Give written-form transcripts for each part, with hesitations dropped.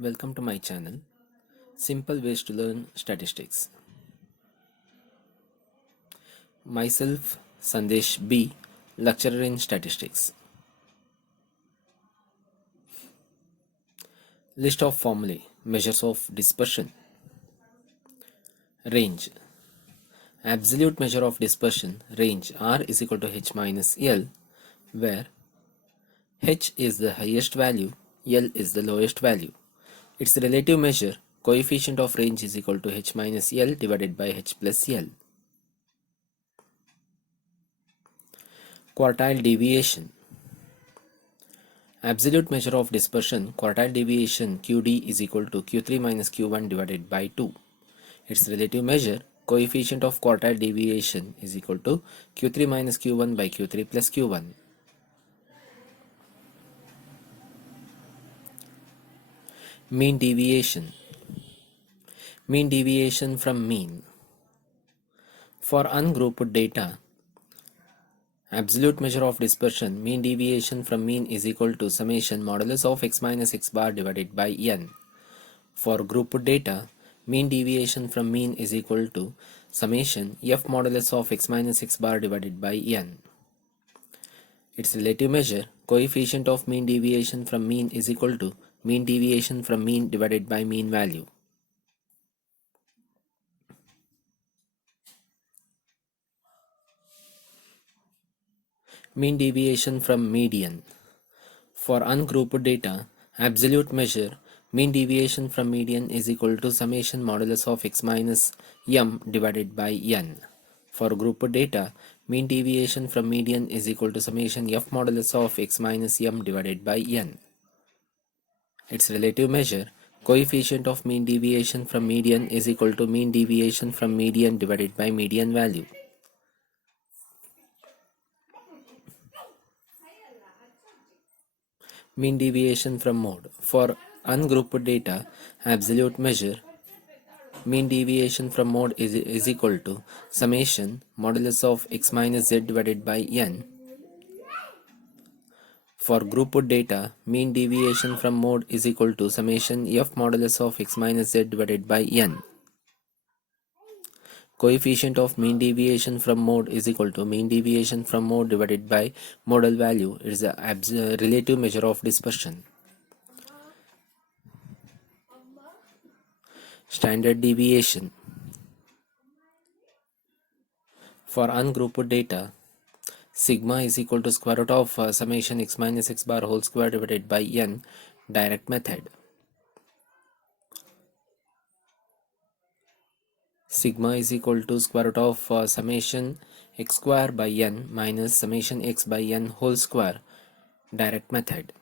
Welcome to my channel, Simple Ways to Learn Statistics. Myself, Sandesh B, lecturer in statistics. List of formulae, measures of dispersion. Range. Absolute measure of dispersion, range R is equal to H minus L, where H is the highest value, L is the lowest value. Its relative measure, coefficient of range is equal to H minus L divided by H plus L. Quartile deviation. Absolute measure of dispersion, quartile deviation QD is equal to Q3 minus Q1 divided by 2. Its relative measure, coefficient of quartile deviation is equal to Q3 minus Q1 by Q3 plus Q1. Mean deviation. Mean deviation from mean. For ungrouped data, absolute measure of dispersion, mean deviation from mean is equal to summation modulus of x minus x bar divided by n. For grouped data, mean deviation from mean is equal to summation f modulus of x minus x bar divided by n. Its relative measure, coefficient of mean deviation from mean is equal to mean deviation from mean divided by mean value. Mean deviation from median. For ungrouped data, absolute measure, mean deviation from median is equal to summation modulus of x minus m divided by n. For grouped data, mean deviation from median is equal to summation f modulus of x minus m divided by n. Its relative measure, coefficient of mean deviation from median is equal to mean deviation from median divided by median value. Mean deviation from mode. For ungrouped data, absolute measure, mean deviation from mode is equal to summation modulus of x minus z divided by n. For grouped data, mean deviation from mode is equal to summation f modulus of x minus z divided by n. Coefficient of mean deviation from mode is equal to mean deviation from mode divided by modal value. It is the relative measure of dispersion. Standard deviation. For ungrouped data, sigma is equal to square root of summation x minus x bar whole square divided by n, direct method. Sigma is equal to square root of summation x square by n minus summation x by n whole square, direct method.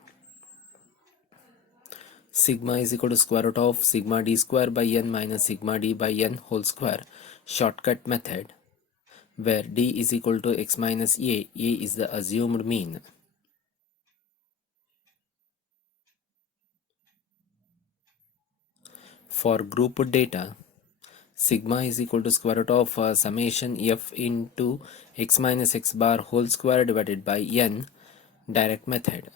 Sigma is equal to square root of sigma d square by n minus sigma d by n whole square, shortcut method, where d is equal to x minus a is the assumed mean. For grouped data, sigma is equal to square root of summation f into x minus x bar whole square divided by n, direct method.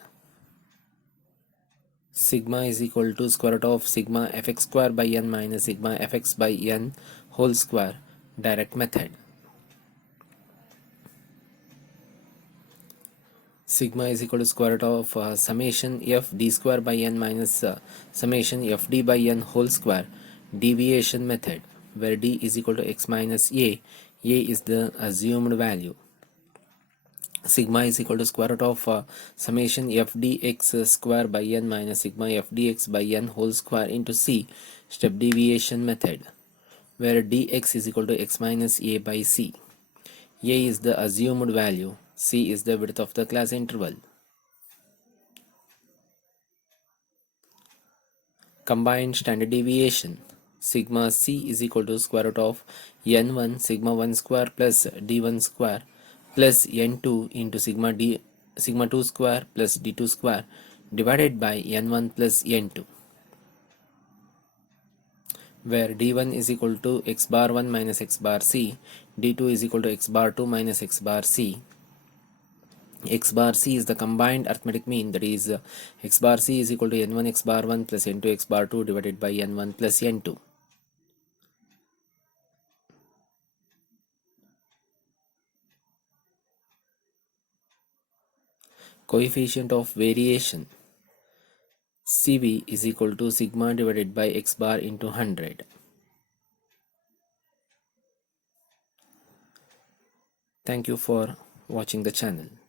Sigma is equal to square root of sigma fx square by n minus sigma fx by n whole square, direct method. Sigma is equal to square root of summation f d square by n minus summation f d by n whole square, deviation method, where d is equal to x minus a is the assumed value. Sigma is equal to square root of summation f dx square by n minus sigma f dx by n whole square into c, step deviation method, where dx is equal to x minus a by c. A is the assumed value, c is the width of the class interval. Combined standard deviation. Sigma c is equal to square root of n1 sigma 1 square plus d1 square plus n2 into sigma 2 square plus d2 square divided by n1 plus n2, where d1 is equal to x bar 1 minus x bar c, d2 is equal to x bar 2 minus x bar c, X bar c is the combined arithmetic mean, that is x bar c is equal to n1 x bar 1 plus n2 x bar 2 divided by n1 plus n2. Coefficient of variation Cv is equal to sigma divided by x bar into 100. Thank you for watching the channel.